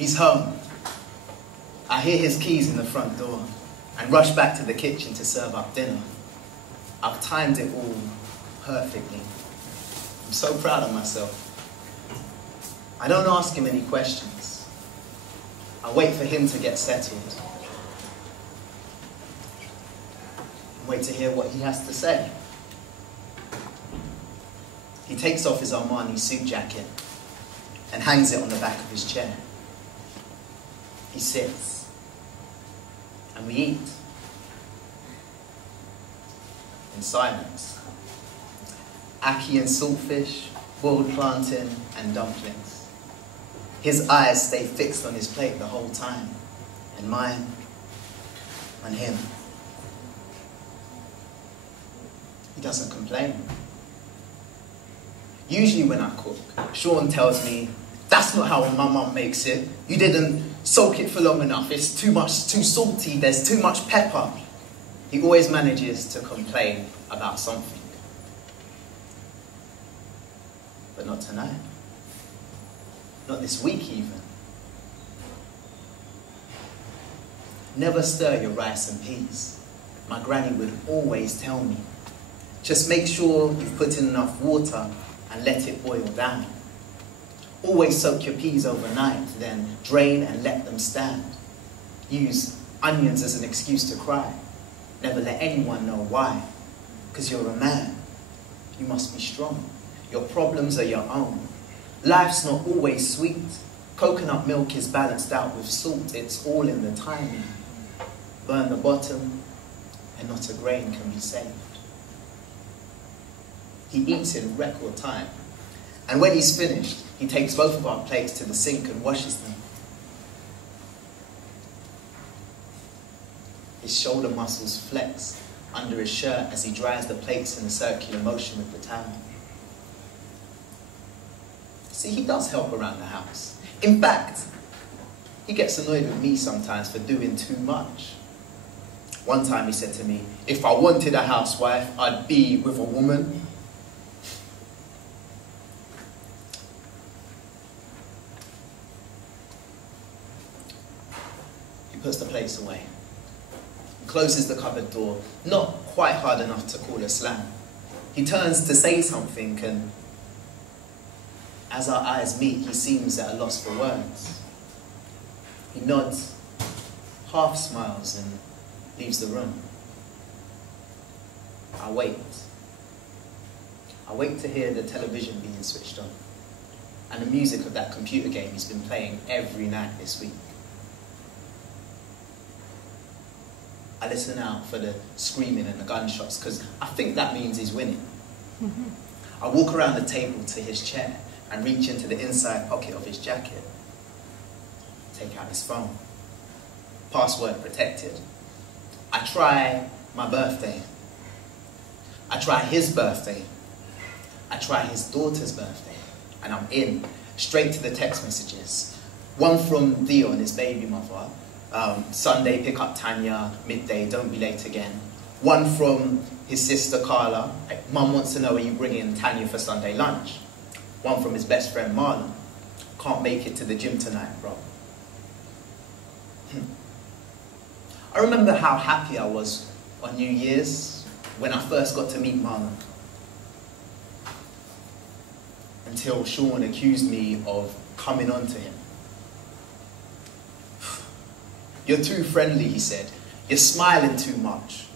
He's home. I hear his keys in the front door and rush back to the kitchen to serve up dinner. I've timed it all perfectly. I'm so proud of myself. I don't ask him any questions. I wait for him to get settled. And wait to hear what he has to say. He takes off his Armani suit jacket and hangs it on the back of his chair. He sits, and we eat in silence. Ackee and saltfish, boiled plantain, and dumplings. His eyes stay fixed on his plate the whole time, and mine on him. He doesn't complain. Usually when I cook, Sean tells me, "That's not how my mum makes it. You didn't soak it for long enough. It's too salty, there's too much pepper." He always manages to complain about something. But not tonight. Not this week even. Never stir your rice and peas. My granny would always tell me. Just make sure you've put in enough water and let it boil down. Always soak your peas overnight, then drain and let them stand. Use onions as an excuse to cry. Never let anyone know why. Because you're a man. You must be strong. Your problems are your own. Life's not always sweet. Coconut milk is balanced out with salt. It's all in the timing. Burn the bottom and not a grain can be saved. He eats in record time. And when he's finished, he takes both of our plates to the sink and washes them. His shoulder muscles flex under his shirt as he dries the plates in a circular motion with the towel. See, he does help around the house. In fact, he gets annoyed with me sometimes for doing too much. One time he said to me, "If I wanted a housewife, I'd be with a woman." Puts the plates away, closes the cupboard door, not quite hard enough to call a slam. He turns to say something, and as our eyes meet, he seems at a loss for words. He nods, half smiles, and leaves the room. I wait. I wait to hear the television being switched on, and the music of that computer game he's been playing every night this week. I listen out for the screaming and the gunshots because I think that means he's winning. I walk around the table to his chair and reach into the inside pocket of his jacket. Take out his phone. Password protected. I try my birthday. I try his birthday. I try his daughter's birthday. And I'm in, straight to the text messages. One from Dion, his baby mother. Sunday, pick up Tanya, midday, don't be late again. One from his sister Carla, Mum wants to know, are you bringing Tanya for Sunday lunch? One from his best friend Marlon, can't make it to the gym tonight, bro. I remember how happy I was on New Year's when I first got to meet Marlon. Until Sean accused me of coming on to him. "You're too friendly," he said. "You're smiling too much."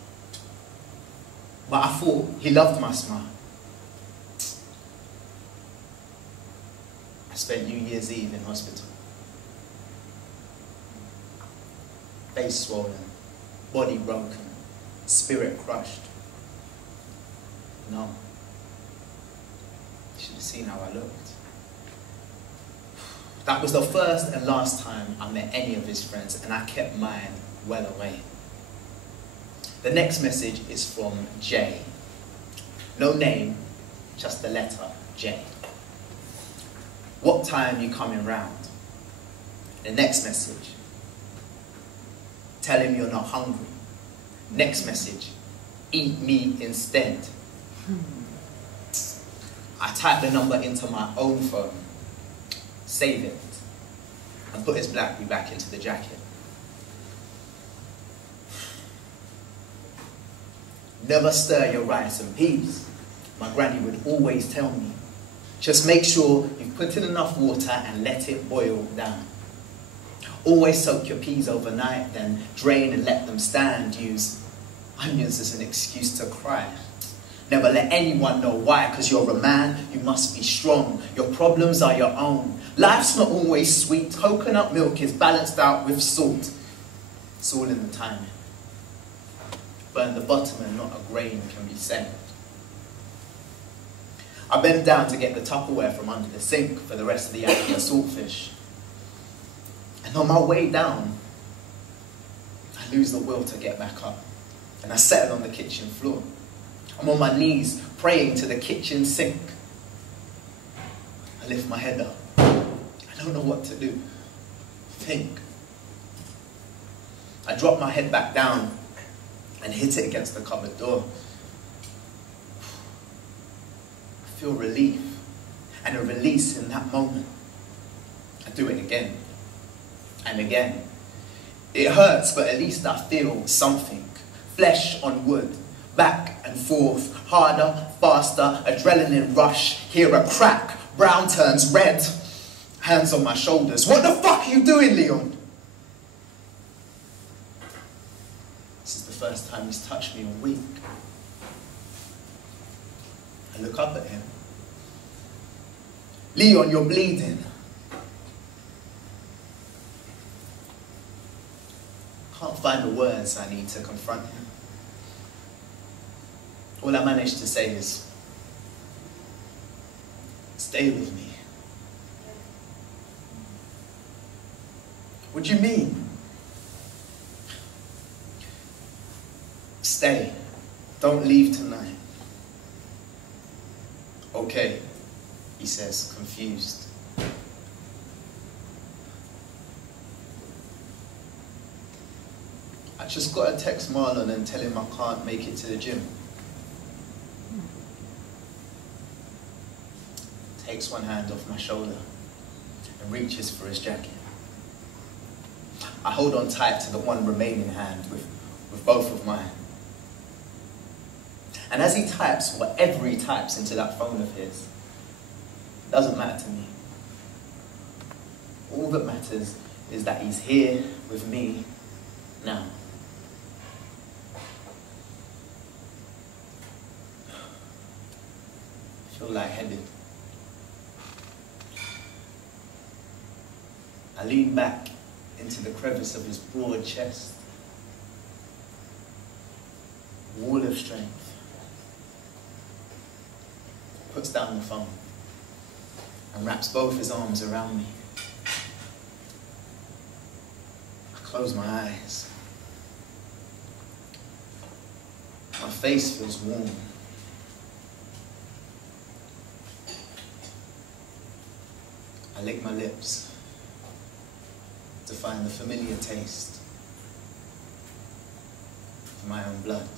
But I thought he loved my smile. I spent New Year's Eve in hospital. Face swollen, body broken, spirit crushed. No. You should have seen how I looked. That was the first and last time I met any of his friends, and I kept mine well away. The next message is from J. No name, just the letter J. What time you coming round? The next message. Tell him you're not hungry. Next message. Eat me instead. I type the number into my own phone. Save it. and put his BlackBerry back into the jacket. Never stir your rice and peas, my granny would always tell me. Just make sure you've put in enough water and let it boil down. Always soak your peas overnight, then drain and let them stand. Use onions as an excuse to cry. Never let anyone know why, because you're a man, you must be strong. Your problems are your own. Life's not always sweet. Coconut milk is balanced out with salt. It's all in the timing. Burn the bottom and not a grain can be saved. I bend down to get the Tupperware from under the sink for the rest of the Atta saltfish. And on my way down, I lose the will to get back up. And I settle on the kitchen floor. I'm on my knees, praying to the kitchen sink. I lift my head up. I don't know what to do. Think. I drop my head back down and hit it against the cupboard door. I feel relief and a release in that moment. I do it again and again. It hurts, but at least I feel something. Flesh on wood, back and forth, harder, faster, adrenaline rush. Hear a crack, brown turns red. Hands on my shoulders. What the fuck are you doing, Leon? This is the first time he's touched me in a week. I look up at him. Leon, you're bleeding. Can't find the words I need to confront him. All I managed to say is, stay with me. What do you mean? Stay. Don't leave tonight. Okay, he says, confused. I just got to text Marlon and tell him I can't make it to the gym. Takes one hand off my shoulder and reaches for his jacket. I hold on tight to the one remaining hand with both of mine. And as he types whatever he types into that phone of his, it doesn't matter to me. All that matters is that he's here with me now. I feel lightheaded. I lean back into the crevice of his broad chest. Wall of strength. Puts down the phone and wraps both his arms around me. I close my eyes. My face feels warm. I lick my lips to find the familiar taste of my own blood.